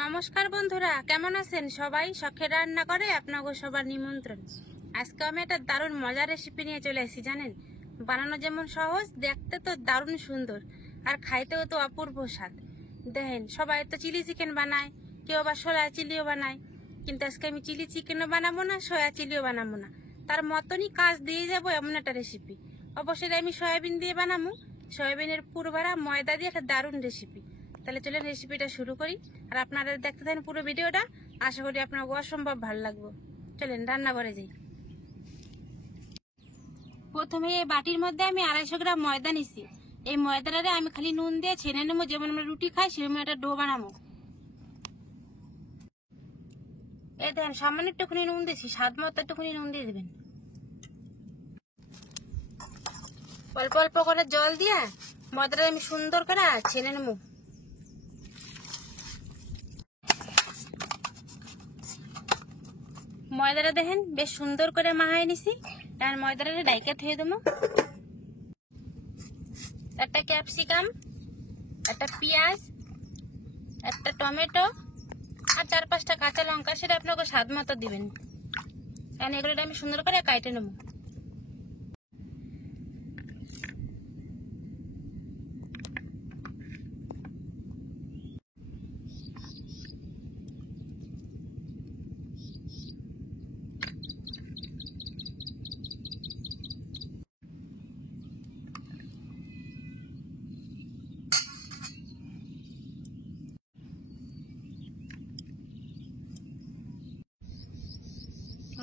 নমস্কার বন্ধুরা, কেমন আছেন সবাই? শখের রান্না করে আপনাকে সবার নিমন্ত্রণ। আজকে আমি একটা দারুণ মজার রেসিপি নিয়ে চলে এসেছি। জানেন, বানানো যেমন সহজ, দেখতে তো দারুণ সুন্দর, আর খাইতেও তো অপূর্ব স্বাদ। দেখেন, সবাই তো চিলি চিকেন বানায়, কেউ আবার সয়া চিলিও বানায়, কিন্তু আজকে আমি চিলি চিকেনও বানাবো না, সয়া চিলিও বানাবো না, তার মতনই কাজ দিয়ে যাবো এমন একটা রেসিপি। অবশ্যই আমি সয়াবিন দিয়ে বানাবো, সয়াবিনের পুর ভরা ময়দা দিয়ে একটা দারুণ রেসিপি। তাহলে চলেন রেসিপিটা শুরু করি, আর আপনারা দেখতে থাকেন পুরো ভিডিওটা। আশা করি আপনার অসম্ভব ভালো লাগবে। চলেন রান্নাঘরে যাই। প্রথমে এই বাটির মধ্যে আমি 250 গ্রাম ময়দা নিছি। এই ময়দাটারে আমি খালি নুন দিয়ে ছেনে নেবো, যেমন আমরা রুটি খাই সেরকম একটা ডো বানাবো। এই দেখেন, সামান্য একটুখানি নুন দিয়েছি, স্বাদ মতো একটুখানি নুন দিয়ে দেবেন। অল্প অল্প করে জল দিয়ে ময়দাটা আমি সুন্দর করে ছেনে নেবো। ময়দাটা দেখেন বেশ সুন্দর করে মাখাই নিছি। আর ময়দাটা ডাইকা ধুয়ে দেবো। একটা ক্যাপসিকাম, একটা পেঁয়াজ, একটা টমেটো আর 4-5টা কাঁচা লঙ্কা, সেটা আপনাকে স্বাদ মতো দিবেন। কারণ এগুলো আমি সুন্দর করে কাটে নেবো।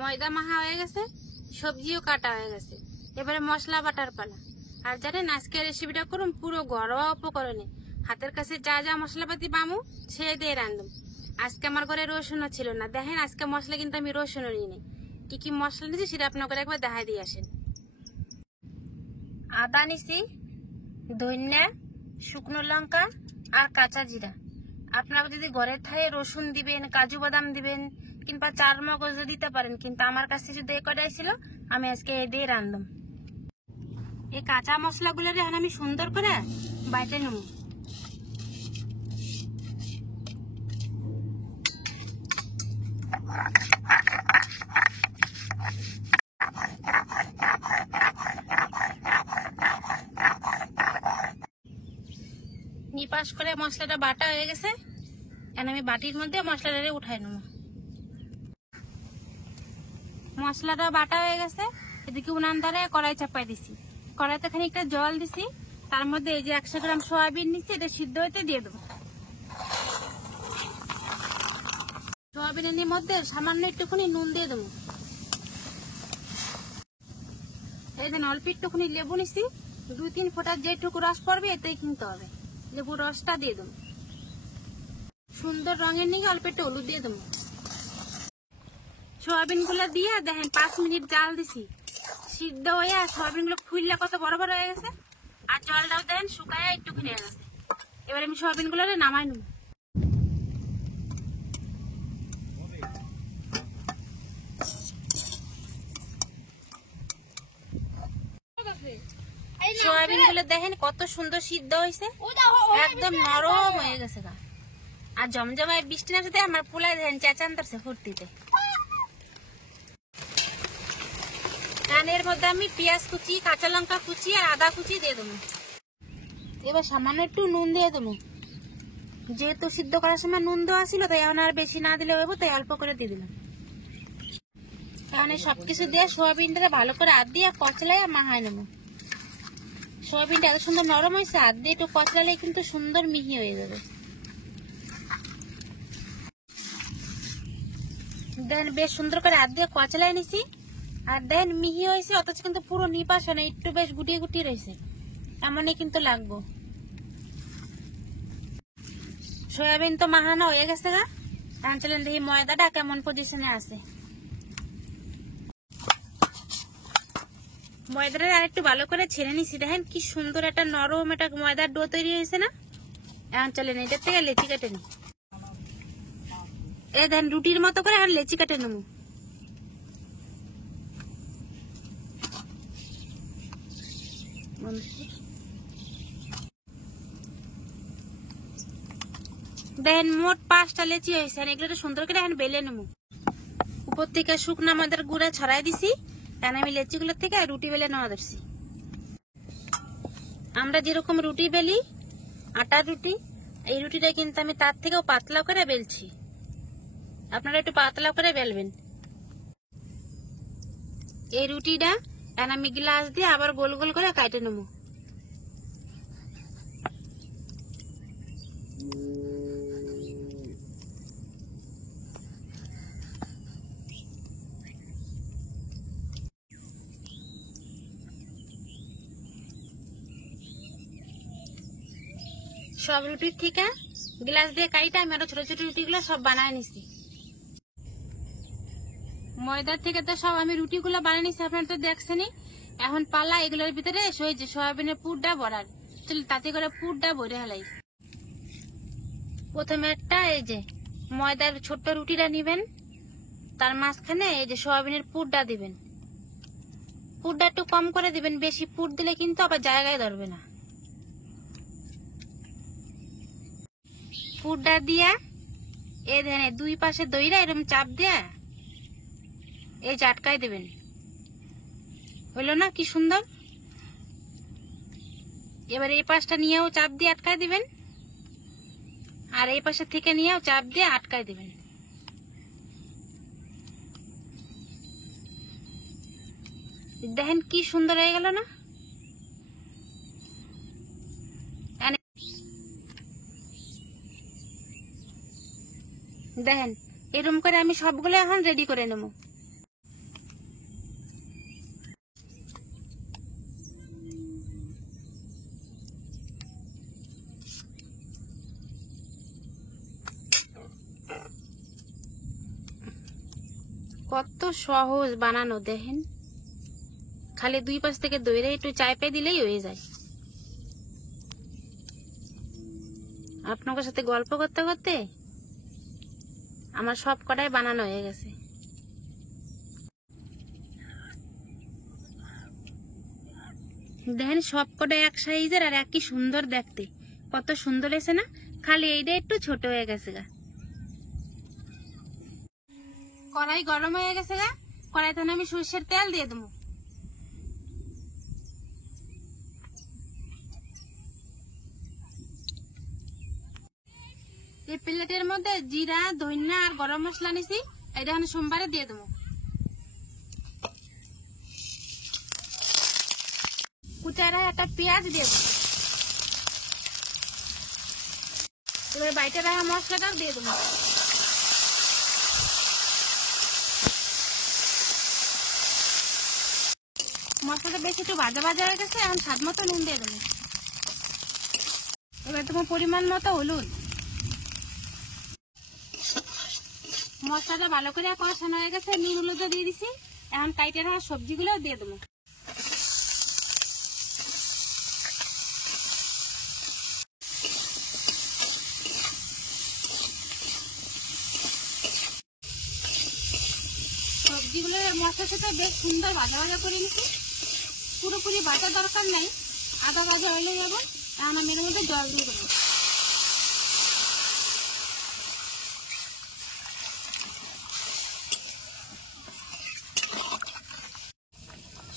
ময়দা মাখা হয়ে গেছে, সবজিও কাটা হয়ে গেছে, এবারে মশলা বাটার পালা। আর জানেন, আজকে রেসিপিটা করুন পুরো ঘরোয়া উপকরণে। হাতের কাছে যা যা মশলাপাতি পামু সে দিয়ে রান্ধুম। আজকে আমার ঘরে রসুনও ছিল না। দেখেন, আজকে মশলা কিন্তু আমি রসুনও নিই নি। কি কি মশলা নিয়েছি সেটা আপনাকে একবার দেখাই দিয়ে আসেন। আদা নিছি, ধনিয়া, শুকনো লঙ্কা আর কাঁচা জিরা। আপনারা যদি ঘরের থায়ে রসুন দিবেন, কাজু বাদাম দিবেন, কিংবা চার মগজও দিতে পারেন, কিন্তু আমার কাছে শুধু এই কটাই ছিল, আমি আজকে এই দিয়ে রান্ধলাম। এই কাঁচা মশলাগুলো এখন আমি সুন্দর করে বাইটে নেব। নিপাশ করে মশলাটা বাটা হয়ে গেছে। এখন আমি বাটির মধ্যে মশলাটা উঠাই নেব। মশলাটা বাটা হয়ে গেছে। এদিকে উনান ধরে কড়াই চাপাই দিছি। কড়াইতে খানিকটা জল দিছি, তার মধ্যে এই যে 100 গ্রাম সয়াবিন নিচ্ছি, এটা সিদ্ধ হইতে দিয়ে দেবো। সয়াবিনের মধ্যে সামান্য একটুখানি নুন দিয়ে দেবো। এই দেন, অল্প একটুখানি লেবু নিচ্ছি, 2-3 ফোঁটা যেটুকু রস পড়বে এতেই কিনতে হবে। লেবুর রসটা দিয়ে দেবো। সুন্দর রঙের নিয়ে অল্প একটু হলুদ দিয়ে দেবো। সয়াবিন গুলো দিয়ে দেখেন 5 মিনিট জাল দিছি, সিদ্ধ হয়ে সয়াবিন গুলো ফুললে কত বড় বড় হয়ে গেছে। আর জলটাও দেন শুকায় একটুখানি হয়ে গেছে। এবার আমি সয়াবিন গুলো নামাই নেব। সয়াবিন গুলো দেখেন কত সুন্দর সিদ্ধ হয়েছে, একদম নরম হয়ে গেছে। আর জমজমায় বৃষ্টি না সাথে আমার পোলায় দেখেন চেঁচান ধরছে ফুর্তিতে। এর মধ্যে আমি পেঁয়াজ কুচি, কাঁচা লঙ্কা কুচি আর আদা কুচি দিয়ে দেবো। এবার সামান্য একটু নুন দিয়ে দেবো। যেহেতু সিদ্ধ করার সময় নুন দেওয়া ছিল, তাই এখন আর বেশি না দিলে হইব, তাই অল্প করে দিয়ে দিলাম। কারণ সবকিছু দিয়ে সোয়াবিনটা ভালো করে হাত দিয়ে কচলাই মাখাই নেবো। সোয়াবিনটা এত সুন্দর নরম হয়েছে, হাত দিয়ে একটু কচলালে কিন্তু সুন্দর মিহি হয়ে যাবে। দেন বেশ সুন্দর করে হাত দিয়ে কচলাই নিছি, আর দেন মিহি হয়েছে, অথচ কিন্তু পুরো নিপাস হয় না, একটু বেশ গুটিয়ে গুটিয়ে রয়েছে, এমনই কিন্তু লাগবো। সয়াবিন তো মাখানো হয়ে গেছে গা। এখন চলেন দেখি ময়দাটা কেমন পজিশনে আছে। ময়দাটা আর একটু ভালো করে ছেড়ে নিছি। দেখেন কি সুন্দর একটা নরম একটা ময়দার ডো তৈরি হয়েছে না। এখন চলেন এটা থেকে লেচি কেটে নি। এই দেখেন রুটির মতো করে এখন লেচি কেটে নেবো। দেখেন মোট 5টা লেচি হয়েছে। এগুলো সুন্দর করে এখন বেলে নেবো। উপর থেকে শুকনা ময়দার গুঁড়া ছড়াই দিছি। এখন আমি লেচিগুলো থেকে রুটি বেলে নেওয়া ধরছি। আমরা যেরকম রুটি বেলি, আটার রুটি, এই রুটিটা কিন্তু আমি তার থেকেও পাতলা করে বেলছি। আপনারা একটু পাতলা করে বেলবেন। এই রুটিটা এখন আমি গ্লাস দিয়ে আবার গোল গোল করে কাটে নেবো। সব রুটির থেকে গ্লাস দিয়ে কাইটা আমি আরো ছোট ছোট রুটিগুলো সব বানায় নিছি। ময়দার থেকে তো সব আমি রুটিগুলো বানিয়ে নিছি, আপনারা তো দেখছেনই। এখন পালা এগুলোর ভিতরে সয়াবিনের পুরটা ভরার। চল তাতে করে পুরটা ভরে হেলাই। প্রথমে একটা এই যে ময়দার ছোট্ট রুটিটা নিবেন, তার মাঝখানে এই যে সয়াবিনের পুরটা দিবেন। পুরটা একটু কম করে দিবেন, বেশি পুর দিলে কিন্তু আবার জায়গায় ধরবে না। পুরটা দিয়া এই ধরেন দুই পাশে দইরা এরকম চাপ দিয়া এই আটকায় দেবেন। হইলো না কি সুন্দর? এবার এই পাশটা নিয়েও চাপ দিয়ে আটকায় দিবেন, আর এই পাশে থেকে নিয়েও চাপ দিয়ে আটকায় দিবেন। দেখেন কি সুন্দর হয়ে গেল না? দেখেন এরকম করে আমি সবগুলো এখন রেডি করে নেব। কত সহজ বানানো দেখেন, খালি দুই পাশ থেকে দইরে একটু চাইপে দিলেই হয়ে যায়। আপনাদের সাথে গল্প করতে করতে আমার সব কটাই বানানো হয়ে গেছে। দেখেন সব কটা এক সাইজের আর একই সুন্দর দেখতে, কত সুন্দর হয়েছে না? খালি এইটা একটু ছোট হয়ে গেছে গা। কড়াই গরম হয়ে গেছে গা, কড়াইতে আমি সরষের তেল দিয়ে দেবো। এই প্লেটের মধ্যে জিরা, ধনিয়া আর গরম মশলা নিছি, এটা আমি সোমবারে দিয়ে দেবো। কুচারা একটা পেঁয়াজ দিয়ে দেবো। এবার বাইটে রাখা মশলাটাও দিয়ে দেবো। মশলাটা বেশি একটু ভাজা ভাজা হয়ে গেছে, এখন স্বাদ মতো নুন দিয়ে দেবো। এবার তোমার পরিমাণ মতো হলুদ। মশলাটা ভালো করে কষানো হয়ে গেছে, নুন হলুদ দিয়ে দিছি। এখন কাইটে রাখা সবজিগুলো দিয়ে দেবো। সবজিগুলো মশলার সাথে বেশ সুন্দর ভাজা ভাজা করে নিচ্ছি। পুরোপুরি ভাজা দরকার নাই, আদা ভাজা হলে যাবো। এখন আমি এর মধ্যে জল দিয়ে দেবো।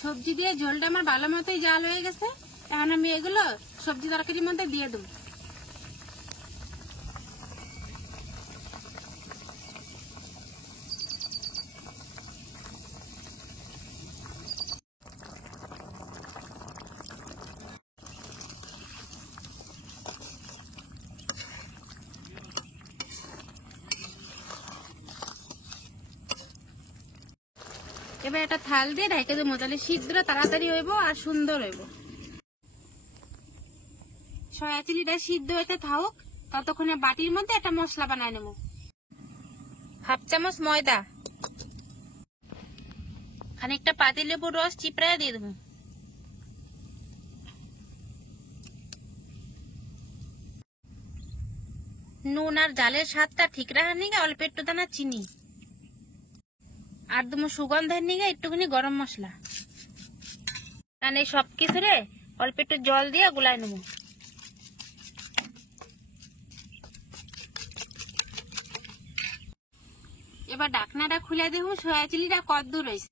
সবজি দিয়ে ঝোলটা আমার ভালো মতোই জাল হয়ে গেছে। এখন আমি এগুলো সবজি তরকারির মধ্যে দিয়ে দেবো। এবার একটা থাল দিয়ে ঢেকে দেবো, তাহলে সিদ্ধ তাড়াতাড়ি হইব আর সুন্দর হইব। সয়া চিলিটা সিদ্ধ হইতে থাকুক, ততক্ষণে বাটির মধ্যে একটা মশলা বানায় নেব। 1/2 চামচ ময়দা, খানিকটা পাতিলেবুর রস চিপড়ায় দিয়ে দেবো। নুন আর জালের স্বাদটা ঠিক রাখার নিগে অল্প একটু দানা চিনি, আর দেবো সুগন্ধের নিগে একটুখানি গরম মশলা। কারণ এই সব কিছুরে অল্প একটু জল দিয়ে গুলায় নেব। এবার ঢাকনাটা খুলে দেখুন সয়া চিলিটা কত দূর হয়েছে।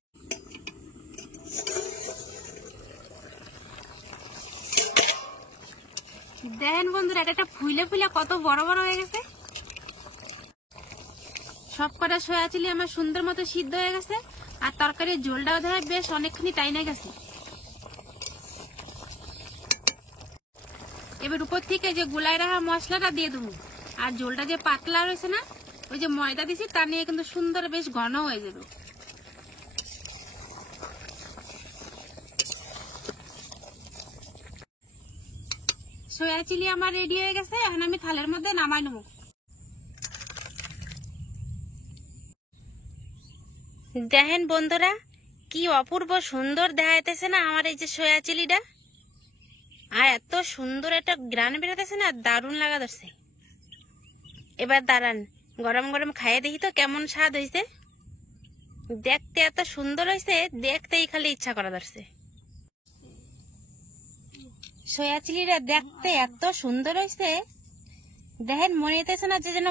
দেখেন বন্ধুরা, এটা ফুলে ফুলে কত বড় বড় হয়ে গেছে। সব কটা সয়া চিলি আমার সুন্দর মতো সিদ্ধ হয়ে গেছে, আর তরকারির ঝোলটাও ধরে বেশ অনেকখানি টাইনে গেছে। এবার উপর থেকে যে গুলাই রাখা মশলাটা দিয়ে দেবো, আর ঝোলটা যে পাতলা রয়েছে না, ওই যে ময়দা দিছি তা নিয়ে কিন্তু সুন্দর বেশ ঘন হয়ে যাবে। সয়া চিলি আমার রেডি হয়ে গেছে, এখন আমি থালের মধ্যে নামাই নেব। দেখেন বন্ধুরা, কি অপূর্ব সুন্দর দেখাইতেছে না আমার এই যে সয়া চিলিটা, আর এত সুন্দর একটা গ্রান বেরোতেছে না, দারুণ লাগা ধরছে। এবার দাঁড়ান, গরম গরম খাইয়ে দেখি তো কেমন স্বাদ হয়েছে। দেখতে এত সুন্দর হয়েছে, দেখতেই খালি ইচ্ছা করা ধরছে। সয়া চিলিটা দেখতে এত সুন্দর হয়েছে, দেখেন মনে হইতেছে না যে যেন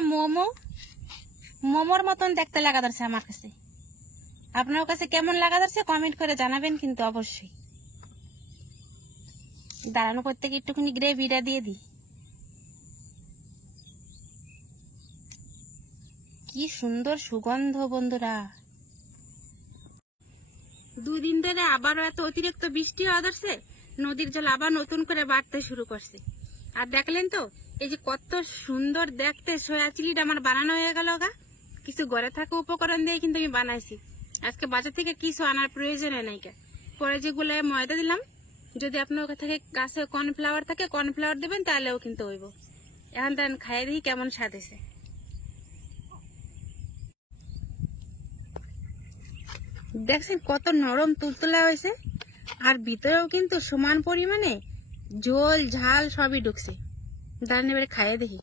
মোমোর মতন দেখতে লাগা ধরছে আমার কাছে। আপনার কাছে কেমন লাগা ধরছে কমেন্ট করে জানাবেন কিন্তু অবশ্যই। দাঁড়ানো করতে একটুখানি গ্রেভিটা দিয়ে দিই। কি সুন্দর সুগন্ধ বন্ধুরা। দুদিন ধরে আবারও এত অতিরিক্ত বৃষ্টি হওয়া ধরছে, নদীর জল আবার নতুন করে বাড়তে শুরু করছে। আর দেখলেন তো এই যে কত সুন্দর দেখতে সয়া চিলিটা আমার বানানো হয়ে গেল গা। কিছু ঘরে থাকা উপকরণ দিয়ে কিন্তু আমি বানাইছি, আজকে বাজার থেকে কিছু আনার প্রয়োজন নাই। পরে যেগুলো ময়দা দিলাম, যদি আপনার থেকে কাছে কর্নফ্লাওয়ার থাকে কর্নফ্লাওয়ার দিবেন, তাহলেও কিন্তু হইব। এখন তার খাইয়ে দেখি কেমন স্বাদ হয়েছে। দেখছেন কত নরম তুলতুলা হয়েছে, আর ভিতরেও কিন্তু সমান পরিমাণে ঝোল ঝাল সবই ঢুকছে। দাঁড়ান এবারে খাইয়ে দেখি।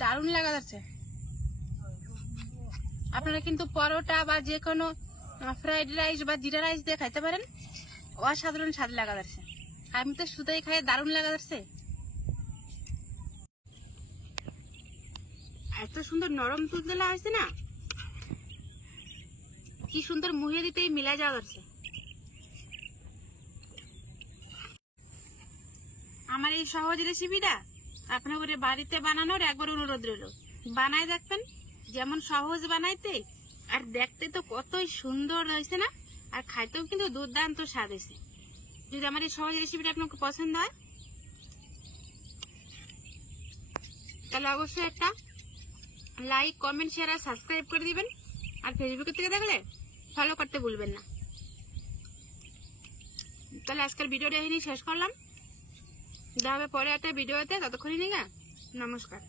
দারুণ লাগা যাচ্ছে। আপনারা কিন্তু পরোটা বা যে কোনো ফ্রাইড রাইস বা জিরা রাইস দিয়ে খাইতে পারেন, অসাধারণ স্বাদ লাগা যাচ্ছে। আমি তো শুধুই খাই, দারুণ লাগা যাচ্ছে। এত সুন্দর নরম তুলতুলা হয়েছে না, কি সুন্দর মুহে দিতেই মিলা যাওয়া যাচ্ছে। আমার এই সহজ রেসিপিটা আপনার করে বাড়িতে বানানোর একবার অনুরোধ রইল। বানায় দেখবেন, যেমন সহজ বানাইতে আর দেখতে তো কতই সুন্দর হয়েছে না, আর খাইতেও কিন্তু দুর্দান্ত স্বাদ হয়েছে। যদি আমার এই সহজ রেসিপিটা আপনাকে পছন্দ হয়, তাহলে অবশ্যই একটা লাইক কমেন্ট শেয়ার আর সাবস্ক্রাইব করে দিবেন। আর ফেসবুক থেকে দেখলে ফলো করতে ভুলবেন না। তাহলে আজকের ভিডিওটা এখানেই শেষ করলাম। দেখা হবে পরে একটা ভিডিওতে, ততক্ষণই নিগা নমস্কার।